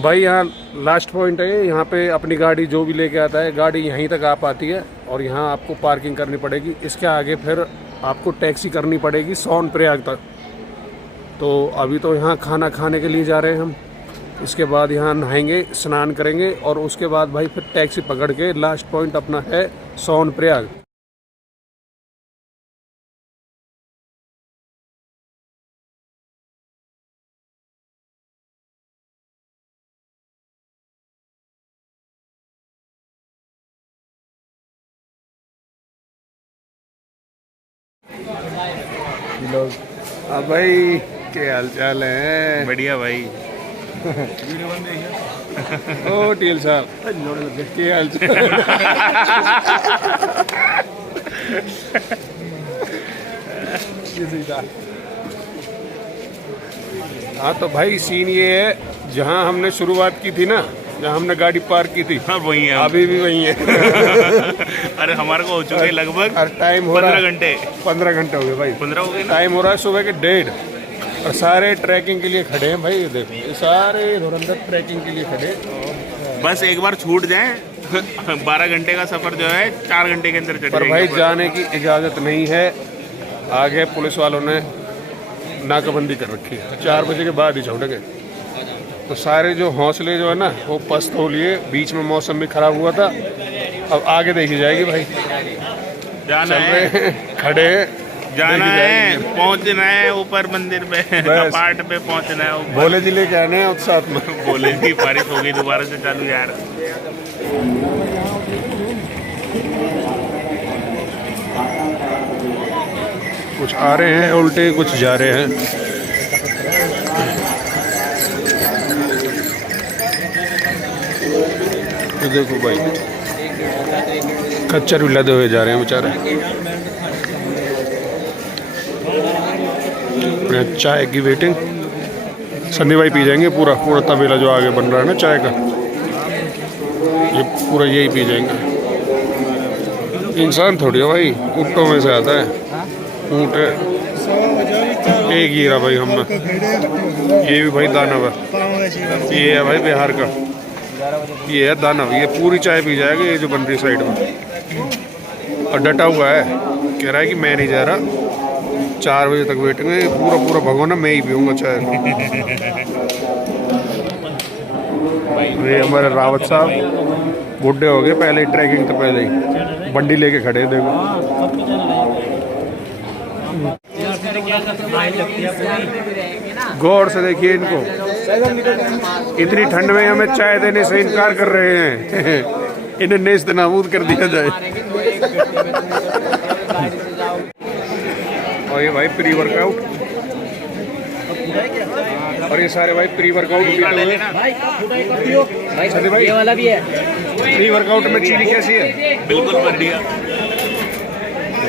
तो भाई यहाँ लास्ट पॉइंट है, यहाँ पे अपनी गाड़ी जो भी लेके आता है गाड़ी यहीं तक आ पाती है और यहाँ आपको पार्किंग करनी पड़ेगी। इसके आगे फिर आपको टैक्सी करनी पड़ेगी सोनप्रयाग तक। तो अभी तो यहाँ खाना खाने के लिए जा रहे हैं हम, इसके बाद यहाँ नहाएंगे, स्नान करेंगे और उसके बाद भाई फिर टैक्सी पकड़ के लास्ट पॉइंट अपना है सोनप्रयाग। लोग अब भाई क्या हाल चाल है? बढ़िया भाई। ओ टीएल साहब क्या हाल चाल? हाँ तो भाई सीन ये है, जहाँ हमने शुरुआत की थी ना, जहाँ हमने गाड़ी पार्क की थी, हाँ वही है, अभी भी वही है। अरे हमारे को हो चुके हैं लगभग टाइम हो रहा 15 घंटे। 15 घंटे हो गए भाई। 15 हो गए ना? टाइम हो रहा है सुबह के 1:30 और सारे ट्रैकिंग के लिए खड़े हैं भाई। ये देखो ये सारे धुरंधर ट्रैकिंग के लिए खड़े। बस एक बार छूट जाए 12 घंटे का सफर जो है 4 घंटे के अंदर चढ़ पर भाई जाने की इजाज़त नहीं है, आगे पुलिस वालों ने नाकाबंदी कर रखी है, 4 बजे के बाद ही छोड़ेंगे। तो सारे जो हौसले जो है ना वो पस्त हो लिए, बीच में मौसम भी खराब हुआ था, अब आगे देखी जाएगी भाई। जाना है, खड़े जाना है, पहुंचना है ऊपर मंदिर पे, पार्ट पे पहुंचना है ऊपर। भोले जिले के आने हैं उत्साह में। भोले की बारिश हो गई दोबारा से चालू यार। कुछ आ रहे हैं उल्टे, कुछ जा रहे हैं। तो देखो भाई खच्चर भी लदे हुए जा रहे हैं बेचारे। चाय की वेटिंग, सन्नी भाई पी जाएंगे पूरा पूरा तबेला जो आगे बन रहा है ना चाय का, ये पूरा यही पी जाएंगे। इंसान थोड़ी है भाई, ऊँटों में से आता है, ऊँट एक ही रहा भाई हम में। ये भी भाई दानव है, ये है भाई बिहार का, ये है दानव। ये पूरी चाय पी जाएगा ये जो बन रही साइड में, और डटा हुआ है, कह रहा है कि मैं नहीं जा रहा, 4 बजे तक वेट में पूरा पूरा भगवाना मैं ही पीऊँगा चाय। ये हमारे रावत साहब बुढ़े हो गए, पहले ही ट्रैकिंग तो पहले ही बंडी लेके खड़े देखो। गौर से देखिए इनको, इतनी ठंड में हमें चाय देने से इनकार कर रहे हैं। इन्हें नेस्त नाबूद कर दिया जाए। और ये भाई प्री वर्कआउट, और ये सारे भाई प्री वर्कआउट पीते हुए। भाई ये वाला भी है प्री वर्कआउट में। चीनी कैसी है? बिल्कुल बढ़िया।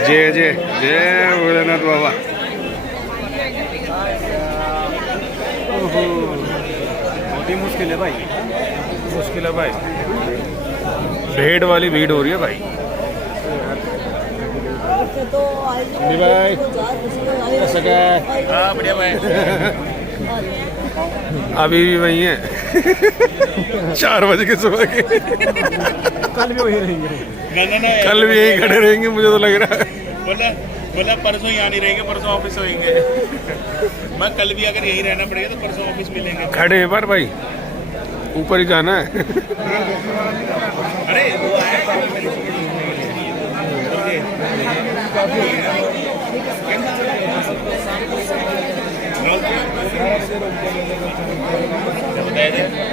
जय जय जय भोलेनाथ बाबा। बहुत ही मुश्किल है भाई, मुश्किल है भाई, भीड़ वाली भीड़ हो रही है भाई। भाई कैसा क्या है? हाँ बढ़िया भाई। अभी भी वही है। 4 बजे के सुबह के। कल भी वही रहेंगे। कल भी यही खड़े रहेंगे मुझे तो लग रहा है। बोला परसों यहाँ नहीं रहेंगे, परसों ऑफिस होंगे। मैं कल भी अगर यही रहना पड़ेगा तो परसों ऑफिस मिलेंगे। खड़े हैं पर भाई, ऊपर ही जाना है। अरे वो आया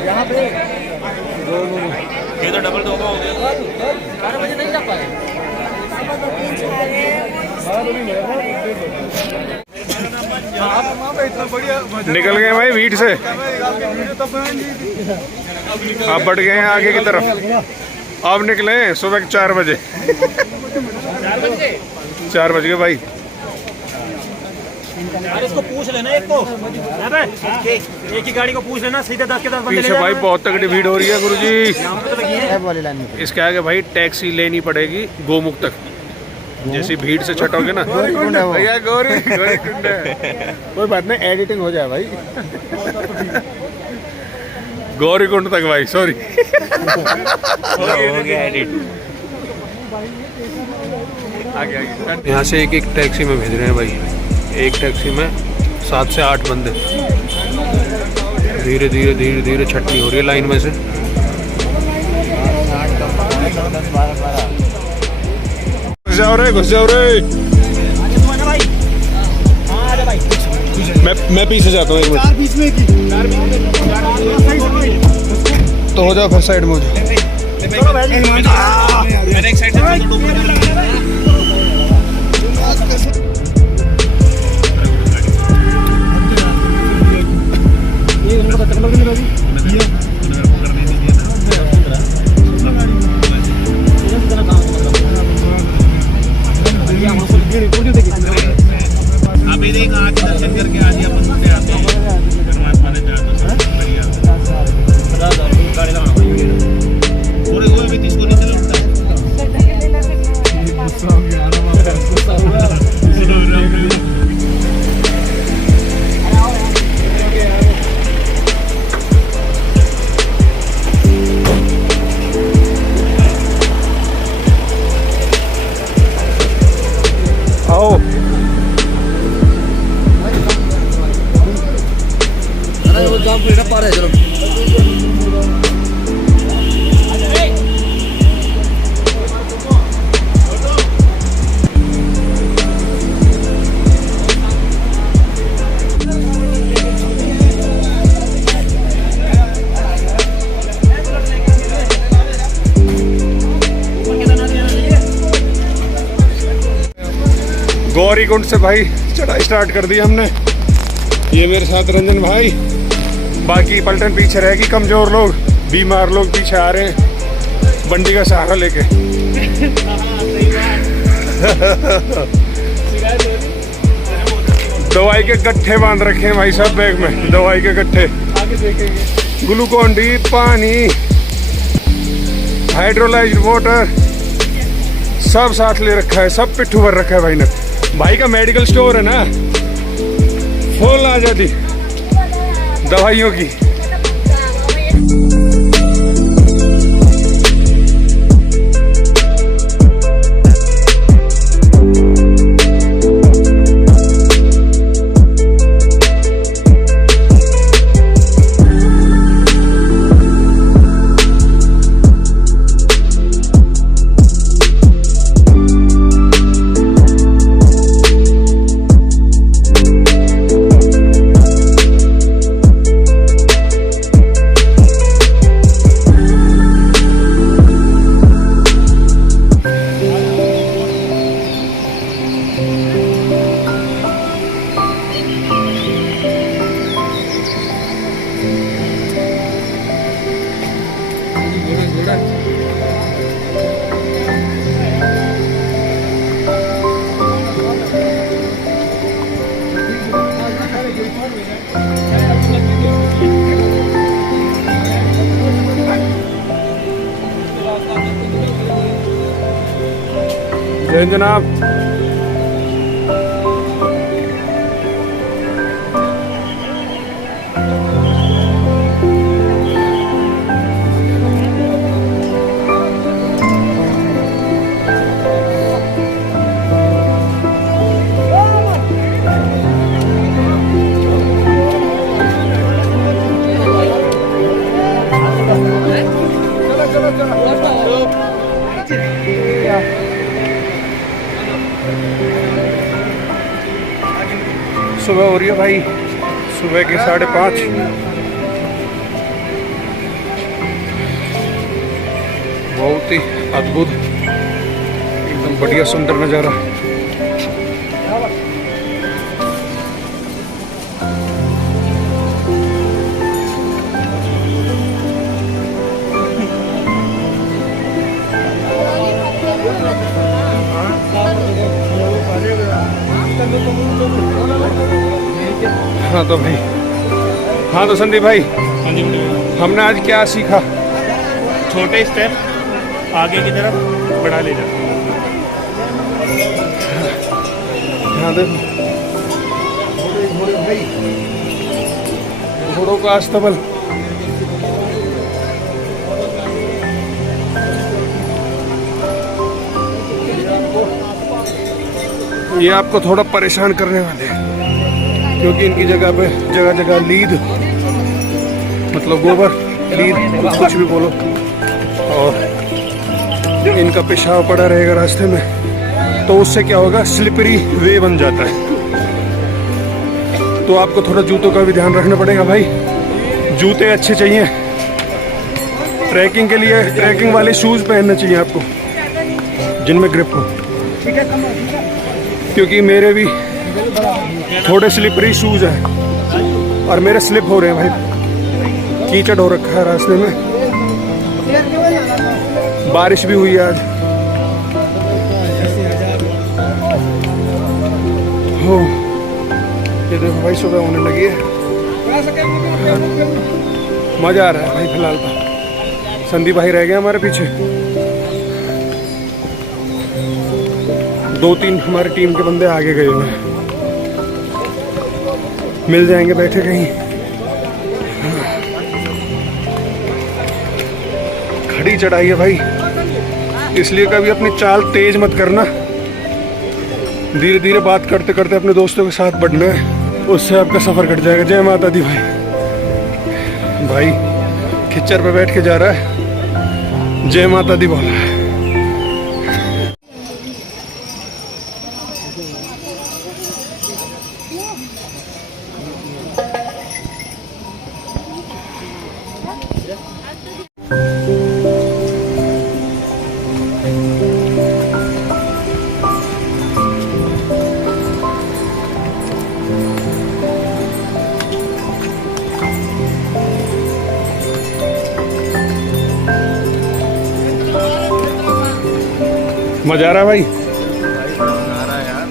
यहाँ पे ये तो डबल तो होगा। 12 बजे नहीं जा पाए। निकल गए भाई भीड़ से, आप बढ़ गए हैं आगे की तरफ। अब निकले सुबह 4 बजे। 4 बज गए भाई। यार इसको पूछ लेना एक को, एक ही गाड़ी को पूछ लेना, सीधे 10 के 10 बंदे पीछे भाई बहुत तगड़ी भीड़ हो रही है गुरुजी। है। इसके आगे भाई टैक्सी लेनी पड़ेगी गोमुख तक। जैसी भीड़ से छटोगे ना भैया, गौरी कुंड है। कोई बात नहीं, एडिटिंग हो जाए भाई। गौरीकुंड तक भाई, सॉरी। हो गया एडिट। यहाँ से एक एक टैक्सी में भेज रहे हैं भाई, एक टैक्सी में 7 से 8 बंदे। धीरे धीरे धीरे धीरे छटनी हो रही है लाइन में से। घुस जाओ रे। मैं पीछे जाता हूँ एक मिनट। तो हो जाओ, फिर साइड में हो जाओ। मैंने एक साइड से अभी देख आके दर्शन करके आज अपन घूमने आते हैं परमात्मा ने चाहा तो सब बढ़िया पूरे हुए अभी किसको नहीं चला उठता आओ गौरीकुंड से भाई चढ़ाई स्टार्ट कर दी हमने। ये मेरे साथ रंजन भाई, बाकी पलटन पीछे रहेगी, कमजोर लोग बीमार लोग पीछे आ रहे हैं बंडी का सहारा लेके। दवाई के गट्ठे बांध रखे हैं भाई साहब बैग में, दवाई के गट्ठे, ग्लूकोन डी, पानी, हाइड्रोलाइज्ड वाटर सब साथ ले रखा है, सब पिट्ठू भर रखा है भाई ने। भाई का मेडिकल स्टोर है ना, फुल आजादी दवाइयों की। जय जनाब। सुबह हो रही है भाई, सुबह के 5:30। बहुत ही अद्भुत, एकदम बढ़िया सुंदर नज़ारा। हाँ तो भाई, हाँ तो संदीप भाई, हमने आज क्या सीखा? छोटे स्टेप आगे की तरफ बढ़ा ले जाओ। हाँ देखो घोड़ों का अस्तबल। ये आपको थोड़ा परेशान करने वाले हैं, क्योंकि इनकी जगह पे जगह जगह लीद, मतलब गोबर, लीद, कुछ भी बोलो, और इनका पेशाब पड़ा रहेगा रास्ते में, तो उससे क्या होगा, स्लिपरी वे बन जाता है। तो आपको थोड़ा जूतों का भी ध्यान रखना पड़ेगा भाई। जूते अच्छे चाहिए ट्रैकिंग के लिए, ट्रैकिंग वाले शूज़ पहनने चाहिए आपको जिनमें ग्रिप हो, क्योंकि मेरे भी थोड़े स्लिपरी शूज़ हैं और मेरे स्लिप हो रहे हैं भाई। कीचड़ हो रखा है रास्ते में, बारिश भी हुई आज। हो ये देखो भाई, सुबह होने लगी है, मजा आ रहा है भाई। फिलहाल तो संदीप भाई रह गए हमारे पीछे, 2-3 हमारी टीम के बंदे आगे गए हुए हैं, मिल जाएंगे बैठे कहीं। खड़ी चढ़ाई है भाई, इसलिए कभी अपनी चाल तेज मत करना, धीरे धीरे बात करते करते अपने दोस्तों के साथ बढ़ना है, उससे आपका सफर कट जाएगा। जय माता दी भाई। भाई खिच्चर पे बैठ के जा रहा है, जय माता दी बोल रहा है। मजा आ रहा है भाई? आ रहा है यार।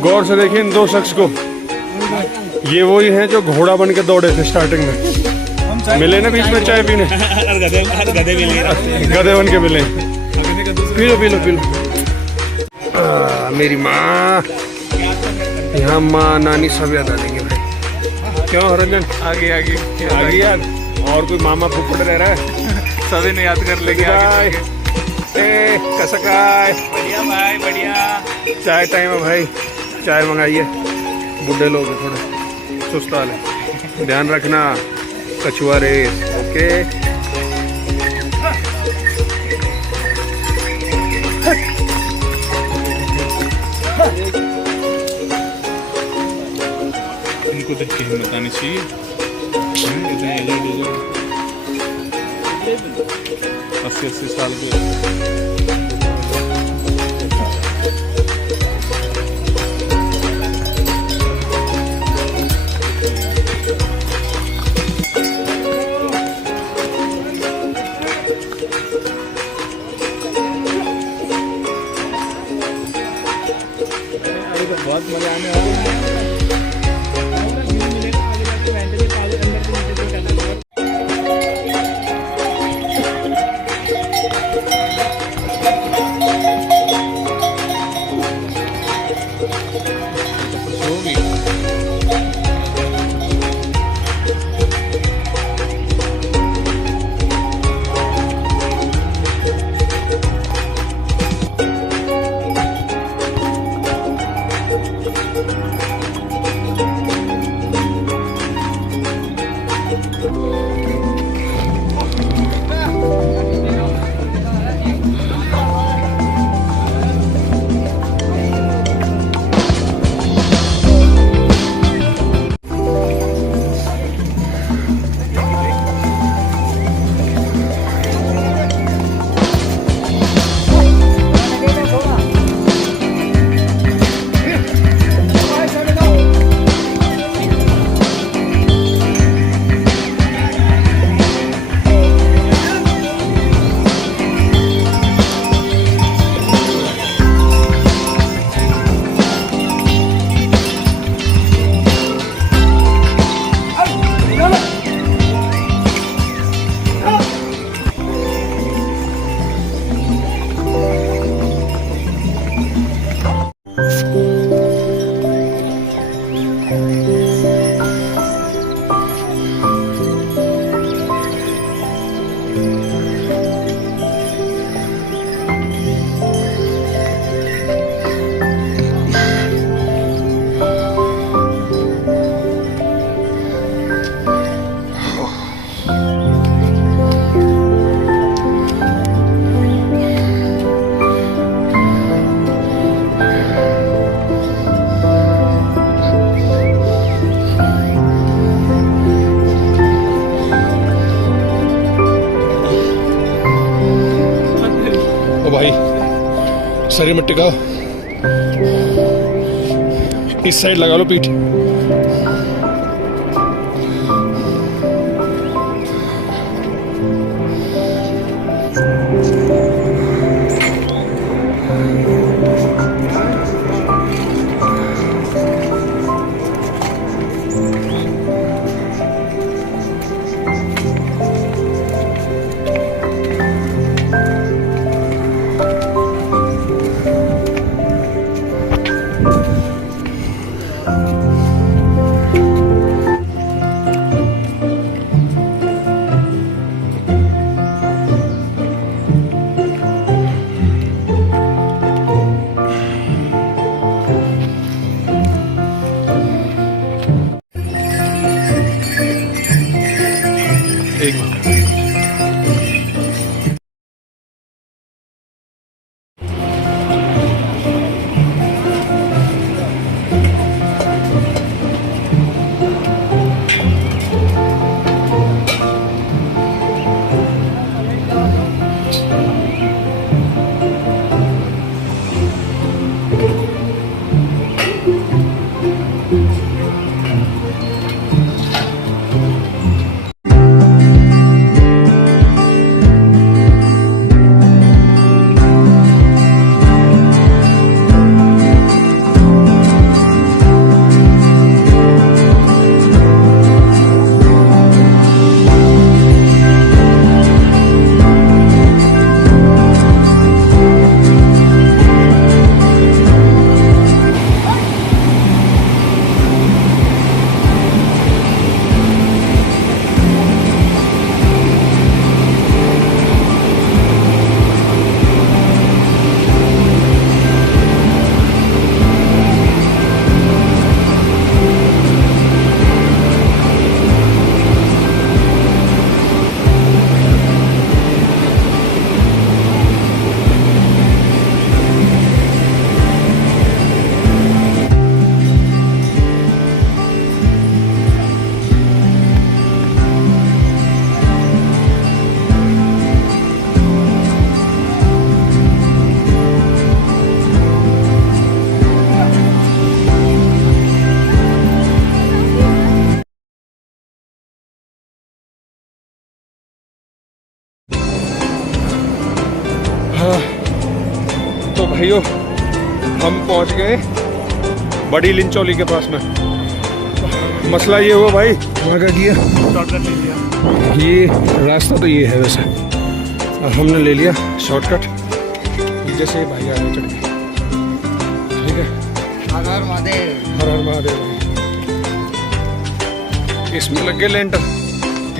गौर से देखिए इन दो शख्स को, ये वही हैं जो घोड़ा बन के दौड़े थे स्टार्टिंग में, मिले ना बीच में चाय पीने, गधे मिले, गधे बन के मिले। P low P low P low. मेरी माँ, यहाँ माँ नानी सब याद आ जाएंगे भाई। क्यों रंजन? आगे आगे आगे यार, और कोई मामा फुफड़ रह रहा है, सभी ने याद कर लेंगे आगे। ए कसकाय, बढ़िया भाई बढ़िया। चाय टाइम है भाई, चाय मंगाइए। बुढ़े लोग हैं थोड़े सुस्त वाले, ध्यान रखना, कछुआ रेस। ओके इनको देख के हिम्मत आनी चाहिए। 80 साल के बहुत मजा आने वाला है। सरी में टिकाओ, इस साइड लगा लो पीठ। एक तो भाइयों हम पहुंच गए बड़ी लिंचौली के पास में। मसला ये हुआ भाई, वहाँ का किया शॉर्टकट ले लिया। ये रास्ता तो ये है वैसे, और हमने ले लिया शॉर्टकट। जैसे ही भाई आगे चढ़ गए, ठीक है। हर हर महादेव, हर हर महादेव भाई। इसमें लग गए लेंटर,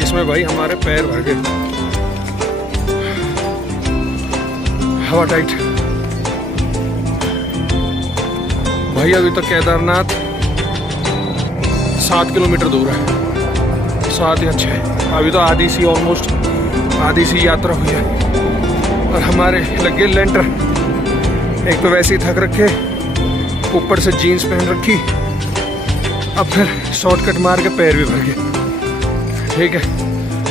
इसमें भाई हमारे पैर भर गए, हवा टाइट। भाई अभी तो केदारनाथ 7 किलोमीटर दूर है, 7 या 6। अभी तो आधी सी, ऑलमोस्ट आधी सी यात्रा हुई है, और हमारे लगे लेंटर। एक तो वैसे ही थक रखे, ऊपर से जीन्स पहन रखी, अब फिर शॉर्टकट मार के पैर भी भर गए, ठीक है।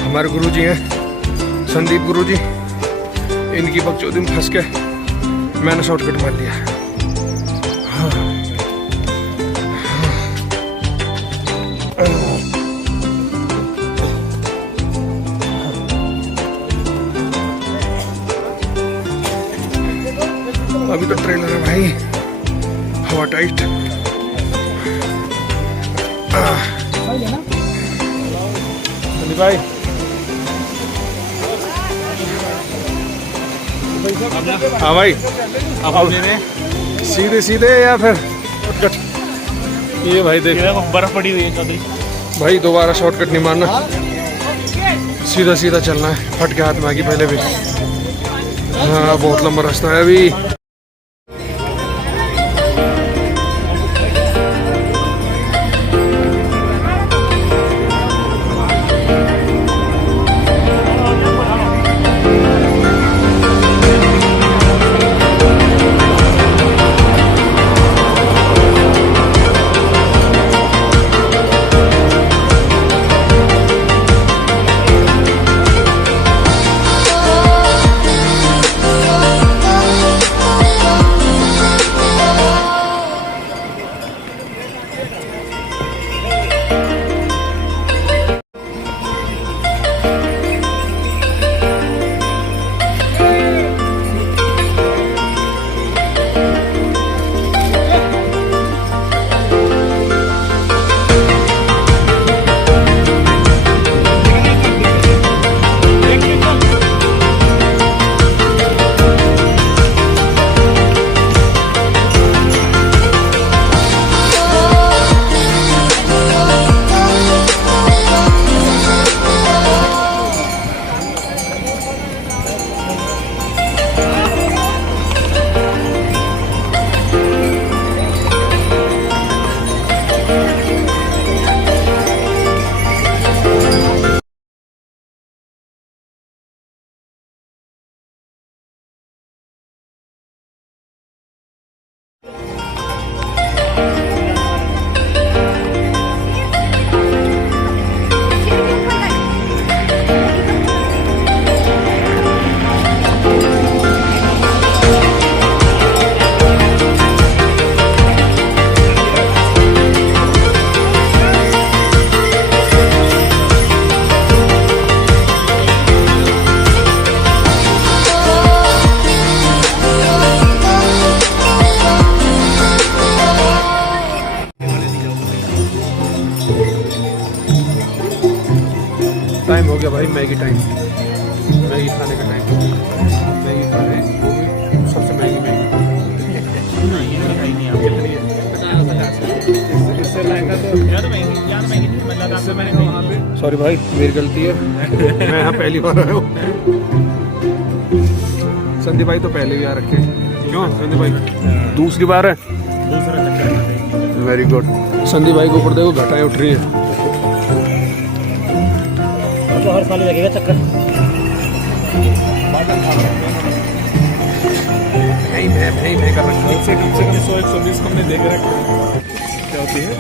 हमारे गुरुजी हैं संदीप गुरुजी, इनकी बकचोदी में फंस के मैंने शॉर्टकट मार लिया। हाँ। अभी तो ट्रेलर है भाई, हवा टाइट। भाई हाँ भाई, अब सीधे सीधे या फिर शॉर्टकट? ये भाई देख, बर्फ पड़ी हुई है चौधरी भाई, दोबारा शॉर्टकट नहीं मारना, सीधा सीधा चलना है। फट के हाथ में आ गई पहले भी। हाँ बहुत लंबा रास्ता है अभी। सॉरी भाई, मेरी गलती है। मैं यहाँ पहली बार आया हूँ। संदीप भाई तो पहले भी आ रखे हैं। क्यों संदीप भाई दूसरी बार है? दूसरा चक्कर। Very good. संदीप भाई के ऊपर देखो घटाएं उठ रही है। तो हर साल ही लगेगा चक्कर। नहीं कर रखा। से कम 100-120 हमने देख रखा क्या होती है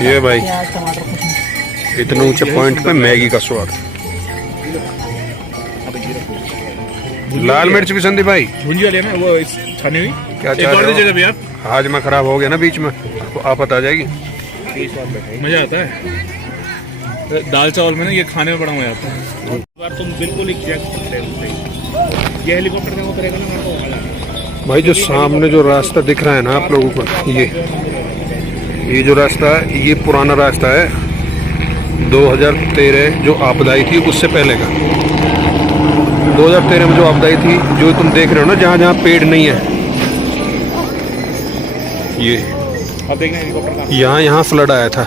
ये भाई प्याज टमाटर कुछ इतने ऊंचे पॉइंट पे मैगी का स्वाद। लाल मिर्च भी संदीप भाई भुंजी वाली है ना, वो इस छानी हुई। क्या एक चाह और रहे दीजिएगा हो? भैया, हाजमा खराब हो गया ना बीच में, आफत आ जाएगी। मजा आता है दाल चावल में ना, ये खाने में बड़ा मजा आता है। इस बार तुम बिल्कुल एग्जैक्ट पकड़े हो सही। ये हेलीकॉप्टर में वो करेगा ना, मेरे को मजा आएगा। भाई जो सामने जो रास्ता दिख रहा है ना आप लोगों को, ये जो रास्ता है ये पुराना रास्ता है। 2013 जो आपदाई थी उससे पहले का। 2013 में जो आपदाई थी, जो तुम देख रहे हो ना, जहाँ जहाँ पेड़ नहीं है, ये अब देखना हेलीकॉप्टर का यहाँ फ्लड आया था।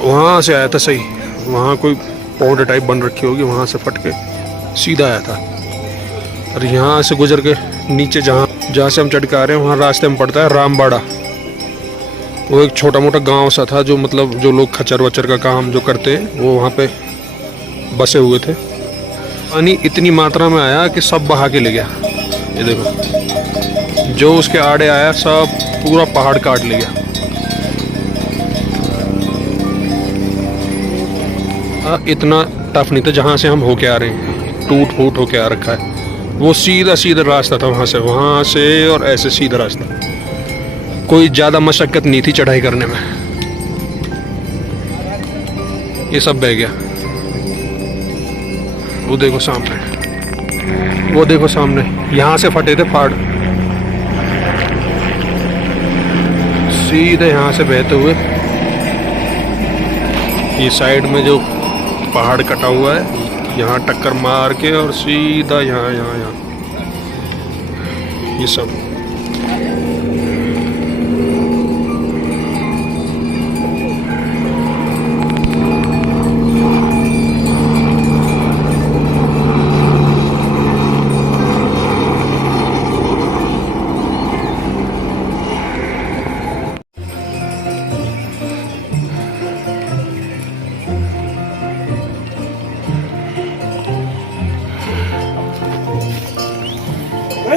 वहाँ से आया था सही, वहाँ कोई पौंड टाइप बन रखी होगी, वहाँ से फट के सीधा आया था। और यहाँ से गुजर के नीचे जहाँ से हम चढ़का रहे हैं, वहाँ रास्ते में पड़ता है रामबाड़ा। वो एक छोटा मोटा गांव सा था, जो मतलब जो लोग खच्चर वच्चर का काम जो करते हैं वो वहाँ पे बसे हुए थे। पानी इतनी मात्रा में आया कि सब बहा के ले गया। ये देखो, जो उसके आड़े आया सब पूरा पहाड़ काट ले गया। इतना टफ नहीं था जहाँ से हम होके आ रहे हैं, टूट फूट होके आ रखा है। वो सीधा सीधा रास्ता था, वहाँ से और ऐसे सीधा रास्ता। कोई ज़्यादा मशक्क़त नहीं थी चढ़ाई करने में। ये सब बह गया। वो देखो सामने, वो देखो सामने, यहाँ से फटे थे पहाड़, सीधे यहाँ से बहते हुए ये साइड में जो पहाड़ कटा हुआ है, यहाँ टक्कर मार के और सीधा यहाँ ये सब।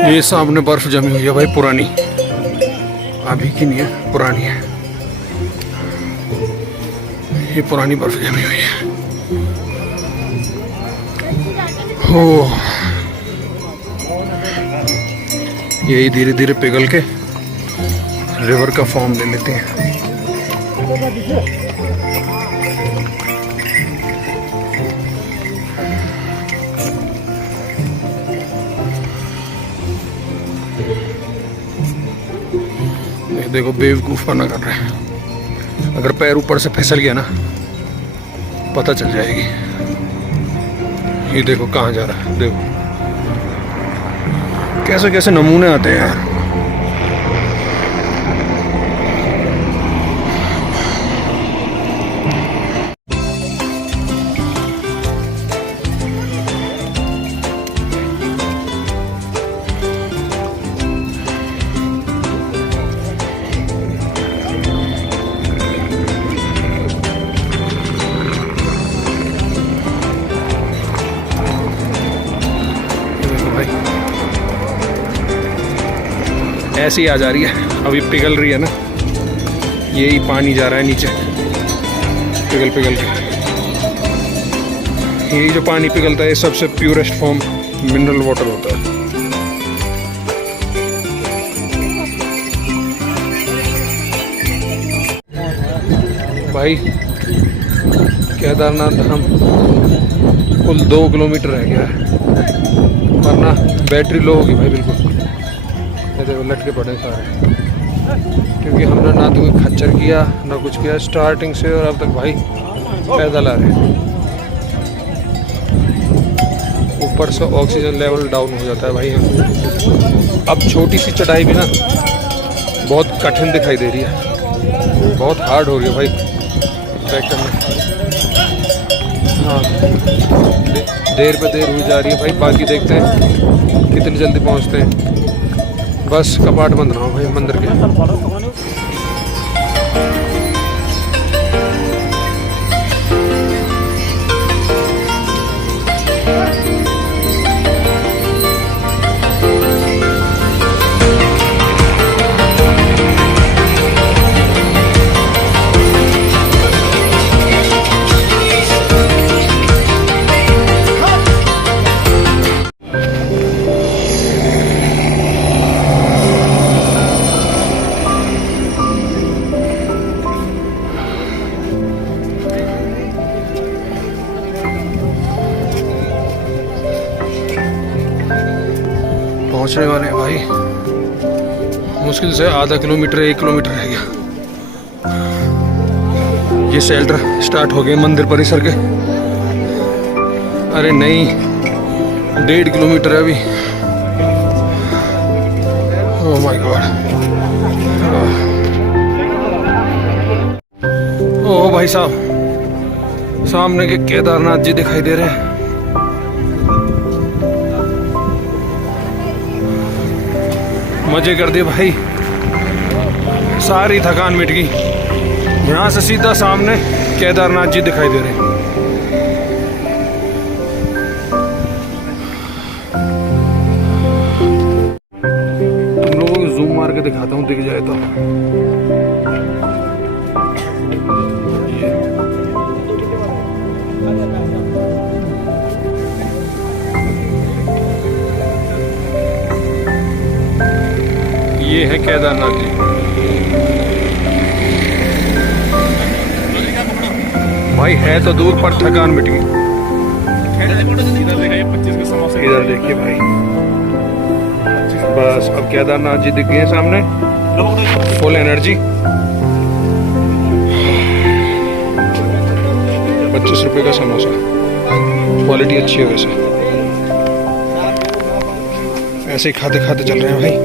ये सामने बर्फ जमी हुई है भाई, पुरानी, अभी की नहीं है, पुरानी है। ये पुरानी बर्फ जमी हुई है। हो यही धीरे धीरे पिघल के रिवर का फॉर्म ले लेते हैं। देखो बेवकूफ़ाना कर रहे हैं। अगर पैर ऊपर से फिसल गया ना, पता चल जाएगी। ये देखो कहाँ जा रहा है, देखो कैसे कैसे नमूने आते हैं यार। ऐसे ही आ जा रही है, अभी पिघल रही है ना, यही पानी जा रहा है नीचे पिघल पिघल के। यही जो पानी पिघलता है सबसे प्योरेस्ट फॉर्म मिनरल वाटर होता है। भाई केदारनाथ धाम कुल 2 किलोमीटर रह गया है, वरना बैटरी लो होगी भाई बिल्कुल। देखो लटके पड़े सारे, क्योंकि हमने ना तो कोई खच्चर किया ना कुछ किया स्टार्टिंग से, और अब तक भाई पैदल आ रहे हैं। ऊपर से ऑक्सीजन लेवल डाउन हो जाता है भाई। अब छोटी सी चढ़ाई भी ना बहुत कठिन दिखाई दे रही है। बहुत हार्ड हो रही है भाई ट्रैक करना। हाँ देर पे देर हुई जा रही है भाई। बाकी देखते हैं कितनी जल्दी पहुंचते हैं। बस कपाट बंद ना हो भाई मंदिर के। पहुंचने वाले हैं भाई। मुश्किल से आधा किलोमीटर 1 किलोमीटर रह गया। ये शेल्टर स्टार्ट हो गए मंदिर परिसर के। अरे नहीं 1.5 किलोमीटर है अभी। Oh my God. ओह भाई साहब सामने के केदारनाथ जी दिखाई दे रहे हैं। मजे कर दिए भाई। सारी थकान मिट गई। यहाँ से सीधा सामने केदारनाथ जी दिखाई दे रहे हैं। तुम लोगों को जूम मार के दिखाता हूँ दिख जाए तो। ये है केदारनाथ जी। भाई है तो दूर पर थकान मिट गई। इधर देखिए भाई। बस अब केदारनाथ जी दिख गए सामने। Full energy. 25 रुपए का समोसा। क्वालिटी अच्छी है वैसे। ऐसे ही खाते खाते चल रहे हैं भाई।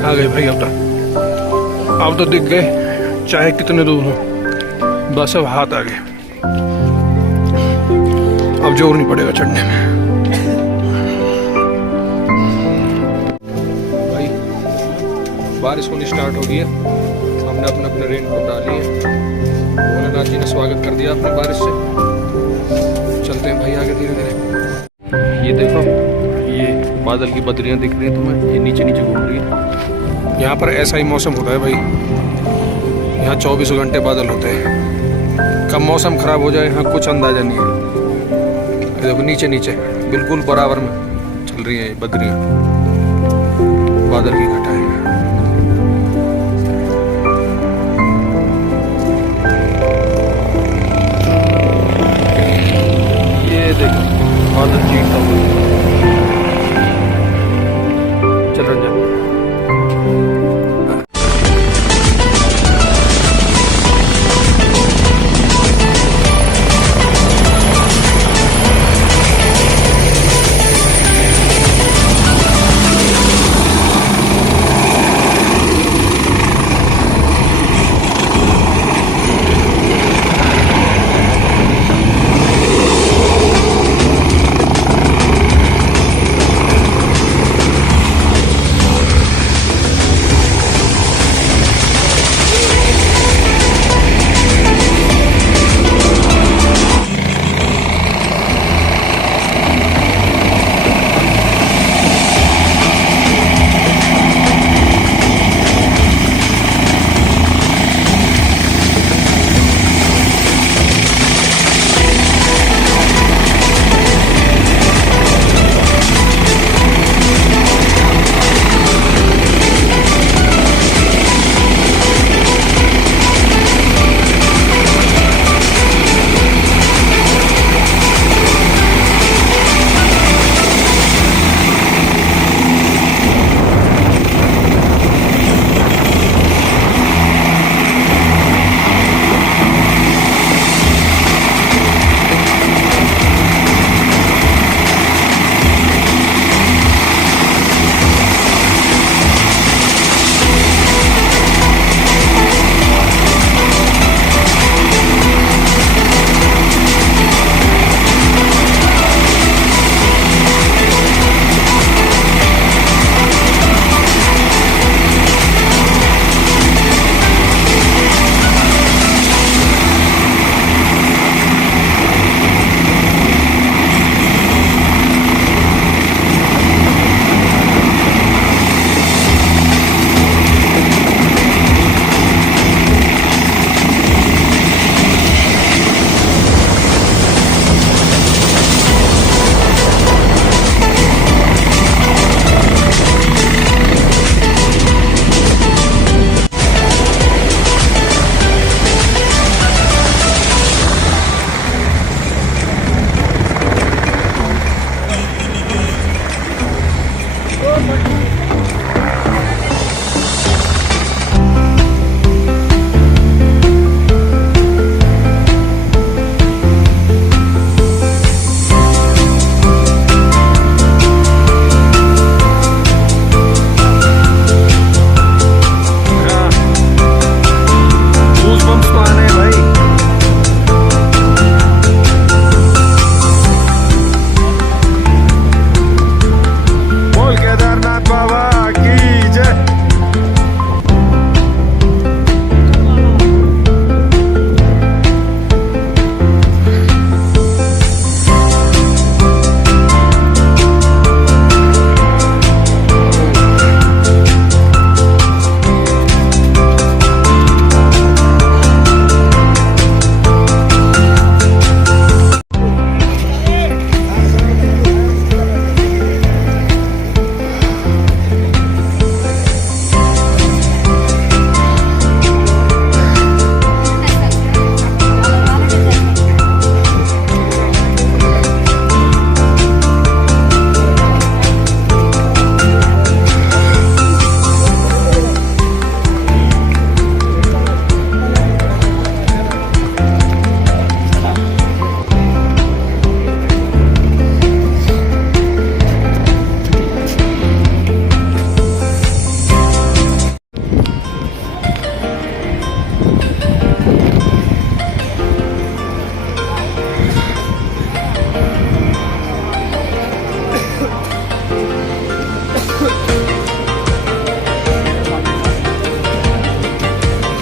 आ गए भाई। अब तो दिख गए चाहे कितने दूर हो। बस अब हाथ आ गए। अब जोर नहीं पड़ेगा चढ़ने में। भाई बारिश होनी स्टार्ट हो गई है। हमने अपने अपने रेनकोट डाली है। भोलेनाथ जी ने स्वागत कर दिया अपने बारिश से। चलते हैं भाई आगे धीरे धीरे। ये देखो ये बादल की बदरियां दिख रही हैं तुम्हें। ये नीचे नीचे घूम रही है। यहाँ पर ऐसा ही मौसम होता है भाई। यहाँ 24 घंटे बादल होते हैं। कब मौसम खराब हो जाए यहाँ कुछ अंदाजा नहीं है। देखो नीचे नीचे बिल्कुल बराबर में चल रही है बदरियाँ। बादल की घटाएं। ये देखो बादल चीरता हुआ चल रहा है।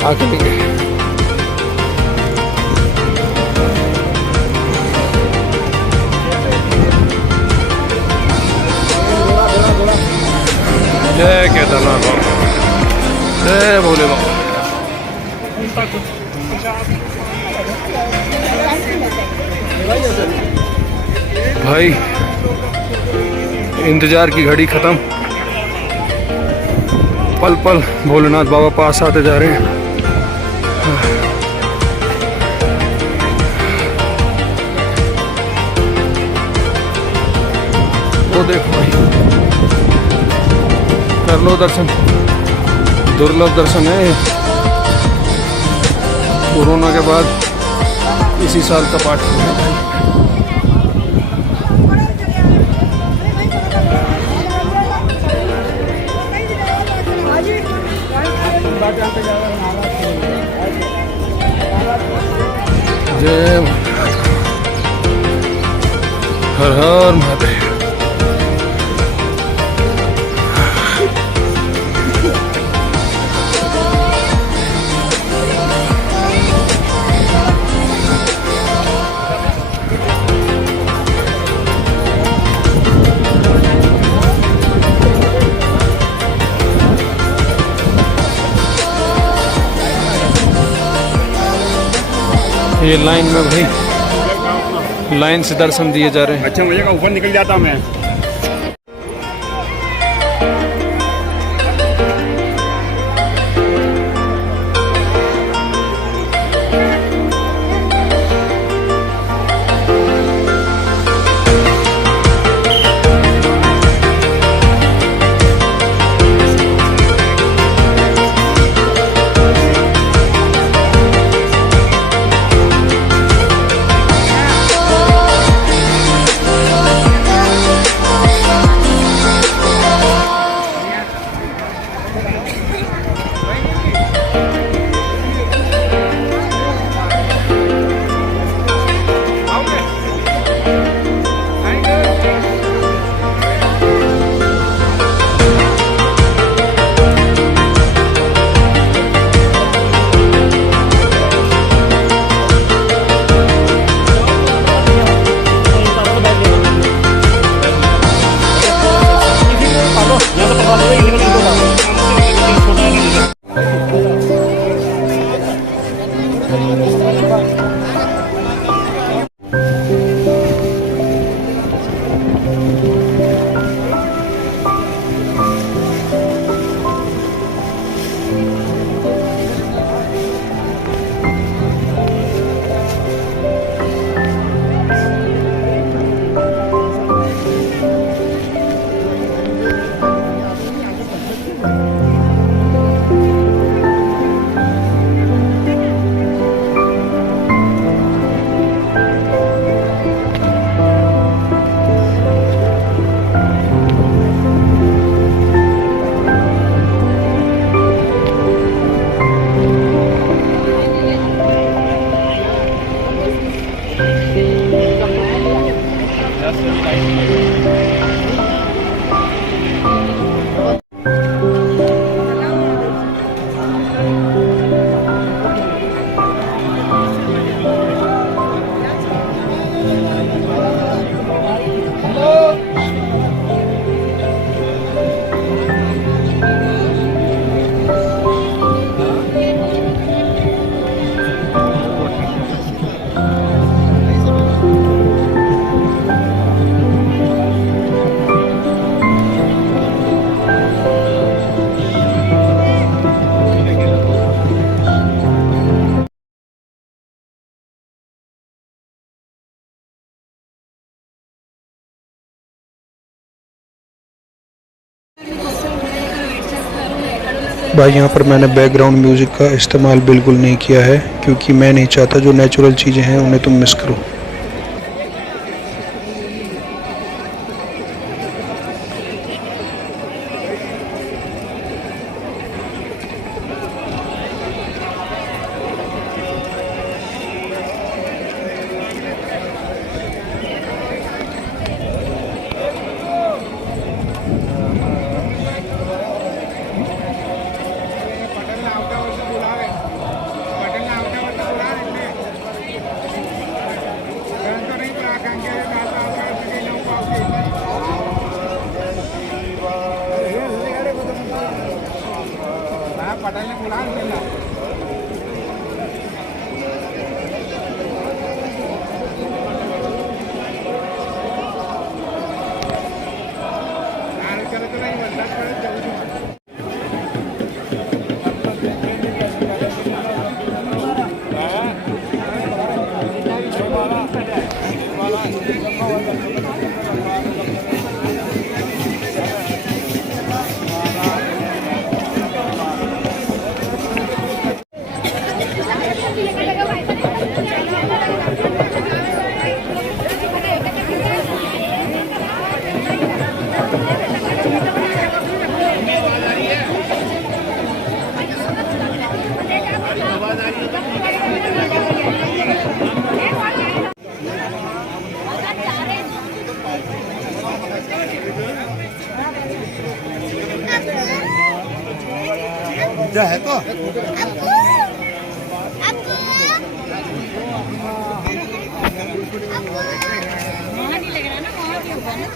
आके लेंगे। जय केदारनाथ बाबा, जय भोले बाबा। भाई इंतजार की घड़ी खत्म, पल पल भोलेनाथ बाबा पास आते जा रहे हैं। वो देखो भाई, कर लो दर्शन, दुर्लभ दर्शन है। कोरोना के बाद इसी साल का पाठ है भाई। जय हर हर महादेव। ये लाइन में भाई, लाइन से दर्शन दिए जा रहे हैं। अच्छा मुझे ऊपर निकल जाता मैं। भाई यहाँ पर मैंने बैकग्राउंड म्यूज़िक का इस्तेमाल बिल्कुल नहीं किया है, क्योंकि मैं नहीं चाहता जो नेचुरल चीज़ें हैं उन्हें तुम मिस करो। है तो वहाँ नहीं लग रहा ना, वहाँ भी होगा ना।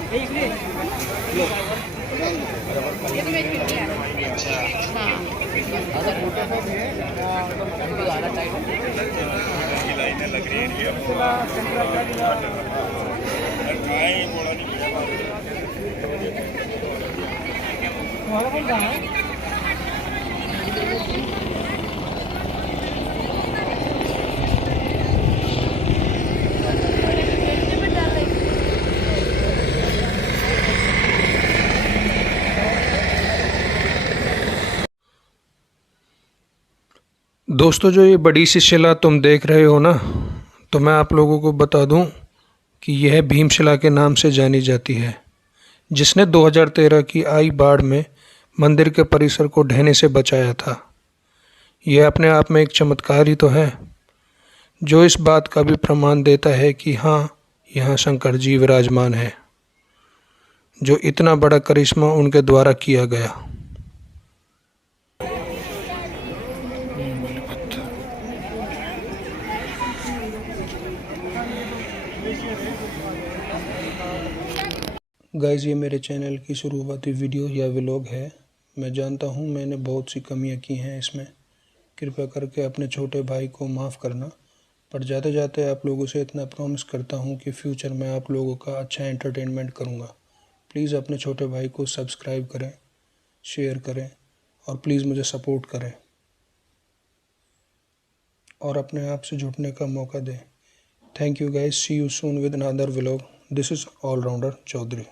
दोस्तों, जो ये बड़ी सी शिला तुम देख रहे हो ना, तो मैं आप लोगों को बता दूं कि यह भीमशिला के नाम से जानी जाती है, जिसने 2013 की आई बाढ़ में मंदिर के परिसर को ढहने से बचाया था। यह अपने आप में एक चमत्कार ही तो है, जो इस बात का भी प्रमाण देता है कि हाँ, यहाँ शंकर जी विराजमान है, जो इतना बड़ा करिश्मा उनके द्वारा किया गया। गाइज़, ये मेरे चैनल की शुरुआती वीडियो या व्लॉग है। मैं जानता हूँ मैंने बहुत सी कमियाँ की हैं इसमें, कृपया करके अपने छोटे भाई को माफ़ करना। पर जाते जाते आप लोगों से इतना प्रॉमिस करता हूँ कि फ्यूचर में आप लोगों का अच्छा एंटरटेनमेंट करूँगा। प्लीज़ अपने छोटे भाई को सब्सक्राइब करें, शेयर करें और प्लीज़ मुझे सपोर्ट करें और अपने आप से जुड़ने का मौका दें। Thank you guys, see you soon with another vlog. This is allrounder Chaudhary.